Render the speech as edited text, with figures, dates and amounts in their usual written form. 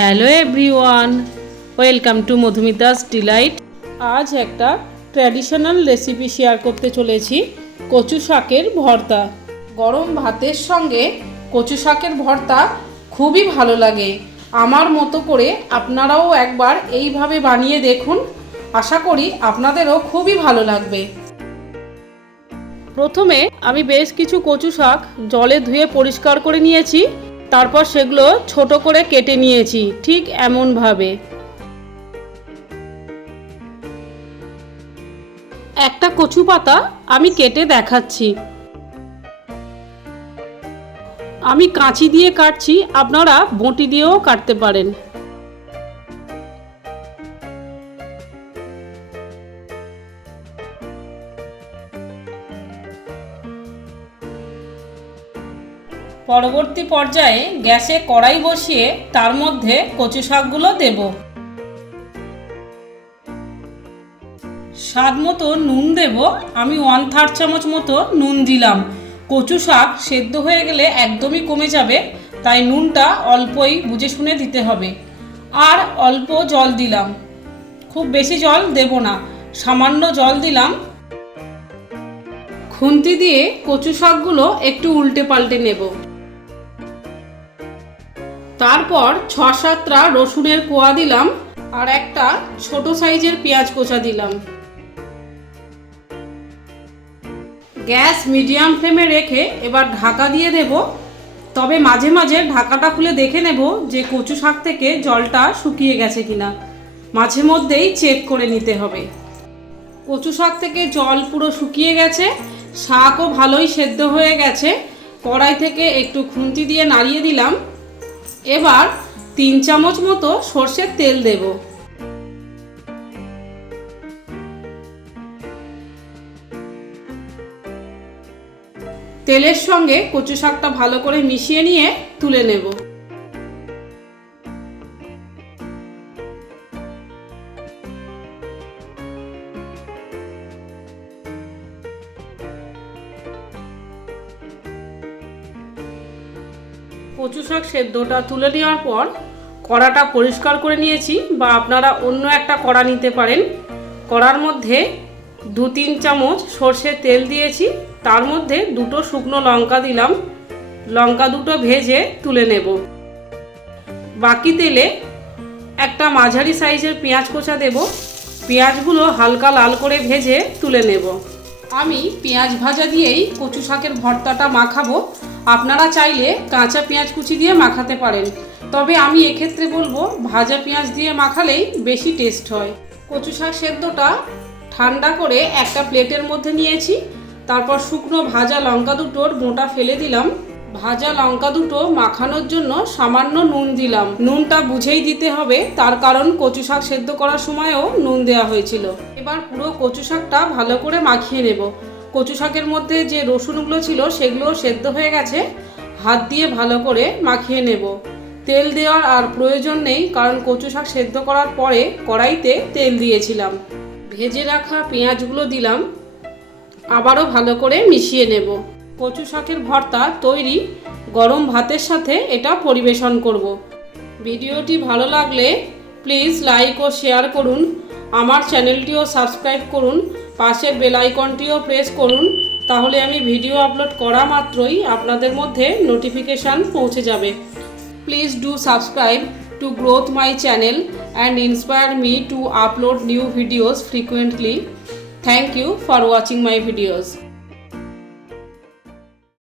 Hello everyone, welcome to Madhumita's delight. আজ একটা traditional recipe share করতে চলেছি, কচু শাকের ভর্তা। গরম ভাতের সঙ্গে কচু শাকের ভর্তা খুবই ভালো লাগে। আমার মতো করে আপনারাও একবার এইভাবে বানিয়ে দেখুন, আশা করি আপনাদেরও খুবই ভালো লাগবে। প্রথমে আমি বেশ কিছু কচু শাক জলে ধুয়ে পরিষ্কার করে নিয়েছি, তারপর সেগুলো ছোট করে কেটে নিয়েছি ঠিক এমনভাবে। একটা কচু পাতা আমি কেটে দেখাচ্ছি। আমি কাঁচি দিয়ে কাটছি, আপনারা বঁটি দিয়েও কাটতে পারেন। পরবর্তী পর্যায়ে গ্যাসে কড়াই বসিয়ে তার মধ্যে কচু শাকগুলো দেব। স্বাদ মতো নুন দেব, আমি 1/3 চামচ মতো নুন দিলাম। কচু শাক সেদ্ধ হয়ে গেলে একদমই কমে যাবে, তাই নুনটা অল্পই বুঝে শুনে দিতে হবে। আর অল্প জল দিলাম, খুব বেশি জল দেব না, সামান্য জল দিলাম। খুন্তি দিয়ে কচু শাকগুলো একটু উল্টে পাল্টে নেব। তারপর 6-7টা রসুনের কোয়া দিলাম আর একটা ছোট সাইজের পেঁয়াজ কোচা দিলাম। গ্যাস মিডিয়াম ফ্লেমে রেখে এবার ঢাকা দিয়ে দেব। তবে মাঝে মাঝে ঢাকাটা খুলে দেখে নেব যে কচু শাক থেকে জলটা শুকিয়ে গেছে কিনা, মাঝে মধ্যেই চেক করে নিতে হবে। কচু শাক থেকে জল পুরো শুকিয়ে গেছে, শাকও ভালোই সেদ্ধ হয়ে গেছে। কড়াই থেকে একটু খুন্তি দিয়ে নাড়িয়ে দিলাম। এবার 3 চামচ মতো সরষের তেল দেব। তেলের সঙ্গে কচু শাকটা ভালো করে মিশিয়ে নিয়ে তুলে নেব। কচু শাক সেদ্ধটা তুলে নেওয়ার পর কড়াটা পরিষ্কার করে নিয়েছি, বা আপনারা অন্য একটা কড়া নিতে পারেন। কড়ার মধ্যে 2-3 চামচ সরষের তেল দিয়েছি, তার মধ্যে 2টো শুকনো লঙ্কা দিলাম। লঙ্কা দুটো ভেজে তুলে নেব। বাকি তেলে একটা মাঝারি সাইজের পেঁয়াজ কোচা দেব। পেঁয়াজগুলো হালকা লাল করে ভেজে তুলে নেব। আমি পেঁয়াজ ভাজা দিয়েই কচু শাকের ভর্তাটা মাখাবো। আপনারা চাইলে কাঁচা পেঁয়াজ কুচি দিয়ে মাখাতে পারেন, তবে আমি এক্ষেত্রে বলবো ভাজা পেঁয়াজ দিয়ে মাখালেই বেশি টেস্ট হয়। কচু শাক সেদ্ধটা ঠান্ডা করে একটা প্লেটের মধ্যে নিয়েছি। তারপর শুকনো ভাজা লঙ্কা দুটোর বোঁটা ফেলে দিলাম। ভাজা লঙ্কা দুটো মাখানোর জন্য সামান্য নুন দিলাম। নুনটা বুঝেই দিতে হবে, তার কারণ কচু শাক সেদ্ধ করার সময়ও নুন দেওয়া হয়েছিল। এবার পুরো কচু শাকটা ভালো করে মাখিয়ে নেব। কচু শাকের মধ্যে যে রসুনগুলো ছিল সেগুলো সেদ্ধ হয়ে গেছে, হাত দিয়ে ভালো করে মাখিয়ে নেব। তেল দেওয়ার আর প্রয়োজন নেই, কারণ কচু শাক সেদ্ধ করার পরে কড়াইতে তেল দিয়েছিলাম। ভেজে রাখা পেঁয়াজগুলো দিলাম, আবারও ভালো করে মিশিয়ে নেব। কচু শাকের ভর্তা তৈরি। গরম ভাতের সাথে এটা পরিবেশন করব। ভিডিওটি ভালো লাগলে প্লিজ লাইক ও শেয়ার করুন। আমার চ্যানেলটিও সাবস্ক্রাইব করুন, পাশের বেল আইকনটিও প্রেস করুন, তাহলে আমি ভিডিও আপলোড করা মাত্রই আপনাদের মধ্যে নোটিফিকেশান পৌঁছে যাবে। Please do subscribe to growth my channel and inspire me to upload new videos frequently. Thank you for watching my videos.